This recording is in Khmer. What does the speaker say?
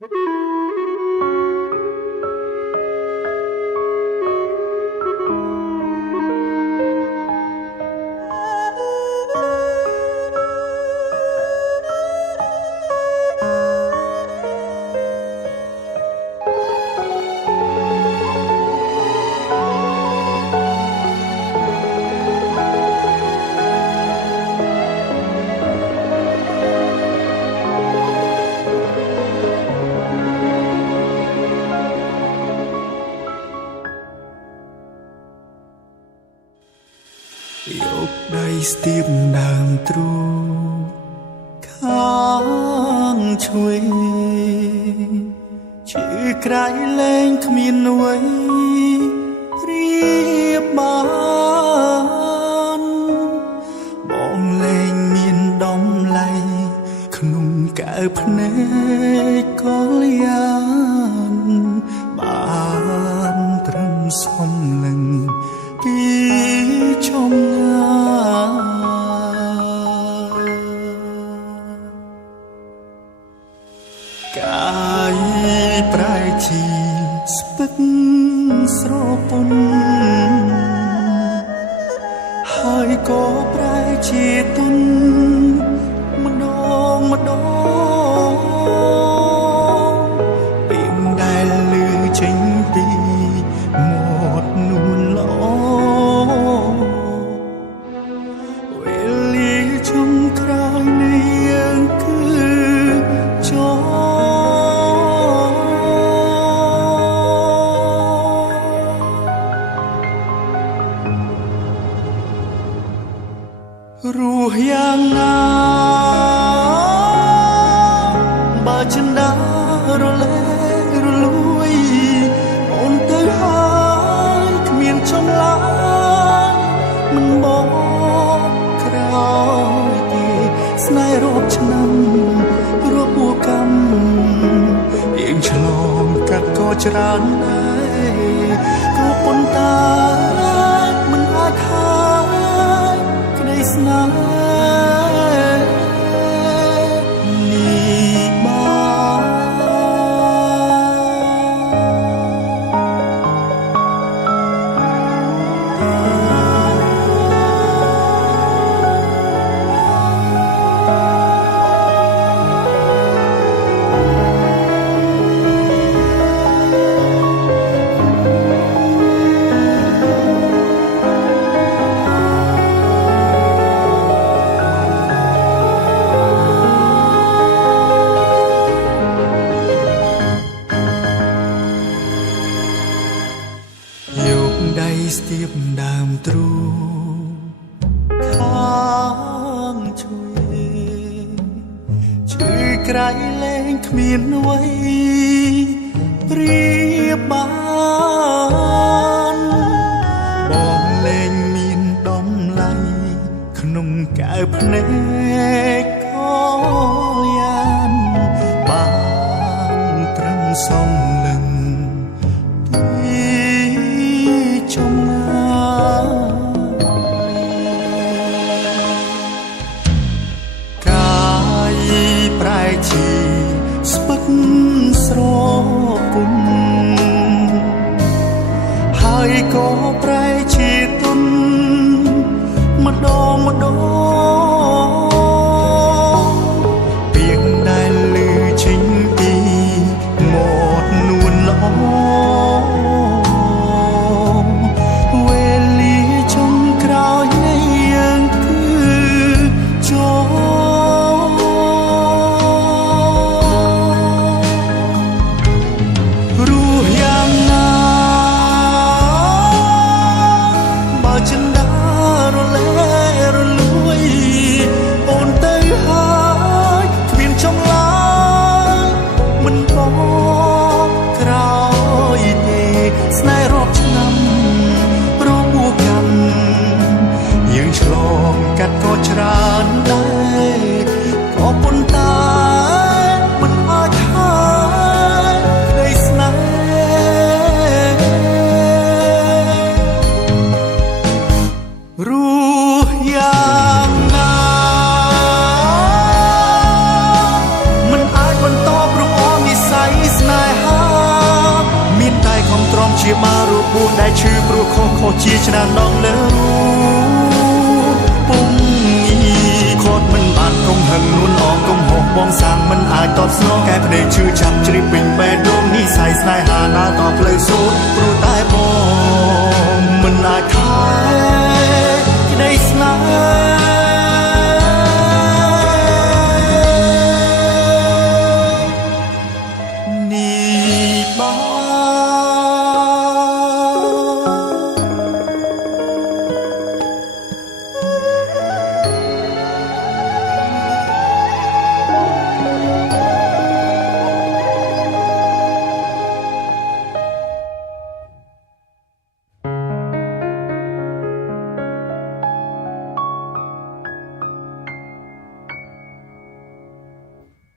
យកដៃស្ទាបដើមទ្រូងខាងឆ្វេងជឿក្រៃលែងគ្មានអ្វីព្រៀបបានបងលែងមានដំឡៃក្នុងកែវភ្នែកក៏លៀនបានត្រឹមសំឡឹងពីចំងាកាយប្រែជាស្ពឹកស្រពន់ហើយក៏ប្រែជាទុនម្ដងម្ដងពេលដែលលឺចេញពីមាត់នួនល្អវេលាចុងក្រោយនៃយើងគឺចរស់យ៉ាងណាបើចិនដារលែរលួយអូនទៅហើយគ្មានចំឡាយមិនบอกក្រោយទេស្នេហ៍រាប់ឆ្នាំរាប់ពួរកម្មយើងឆ្លងកាត់ក៏ច្រើនដែរក៏ប៉ុន្តែមិនអាចហើយក្តីស្នេហ៍នេះបានយកដៃស្ទាបដើមទ្រូងខាងឆ្វេងជឿក្រៃលែងគ្មានអ្វីព្រៀបបានបងលែងមានដំឡៃក្នុងកែវភ្នែកក៏យ៉ាងបានត្រឹមសំឡឹងចំងាកាយប្រែជាស្ពឹកស្រពន់ហើយក៏ប្រែជាទុនម្ដងម្ដងពាក្យដែលឮចេញពីមាត់នួនល្អចិនដារលែរលួ ជាបារូបពួនដែលឈឺព្រោះខុសខុសជាច្រើនដងលើពុំខត់មិនបានគុំហឹងនួនអងគុំហោះបងសាំងមិនអាចតបស្នងកែភ្នែកឈឺចាប់ជ្រាបពេញបែដងនិស័យស្នេហាដើរតផ្លូវសូត្រព្រោះ